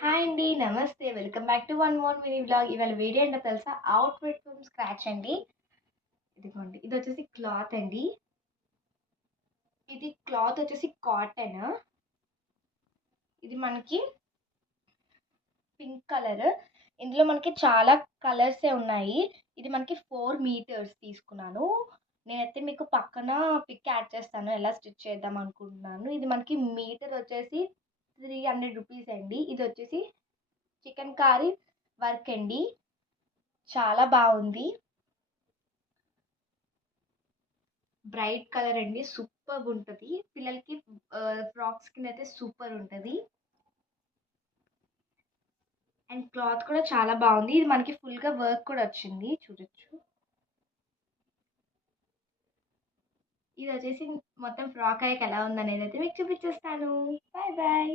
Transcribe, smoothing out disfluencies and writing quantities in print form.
Hi అండి. నమస్తే. Welcome back to one more mini vlog. ఇవాళ వీడియో ఏంటో తెలుసా? అవుట్‌ఫిట్ ఫ్రమ్ స్క్రాచ్ అండి. ఇదిగోండి. ఇదొచ్చేసి క్లాత్ అండి. ఇది క్లాత్ వచ్చేసి కాటన్. ఇది మనకి పింక్ కలర్. ఇందులో మనకి చాలా కలర్సే ఉన్నాయి. ఇది మనకి 4 మీటర్స్ తీసుకున్నాను. నేనైతే మీకు పక్కన పిక్ యాడ్ చేస్తాను. ఎలా స్టిచ్ చేద్దాం అనుకుంటున్నాను. ఇది మనకి మీటర్ వచ్చేసి 300 రూపీస్ అండి. ఇది వచ్చేసి చికెన్ కారీ వర్క్ అండి. చాలా బాగుంది. బ్రైట్ కలర్ అండి. సూపర్బ్ ఉంటది. పిల్లలకి ఫ్రాక్స్ కింద అయితే సూపర్ ఉంటది. అండ్ క్లాత్ కూడా చాలా బాగుంది. ఇది మనకి ఫుల్‌గా వర్క్ కూడా వచ్చింది. చూడొచ్చు. ఇదొచ్చేసి మొత్తం ఫ్రాక్ అయ్యాక ఎలా ఉందనేదైతే మీకు చూపించేస్తాను. Bye bye.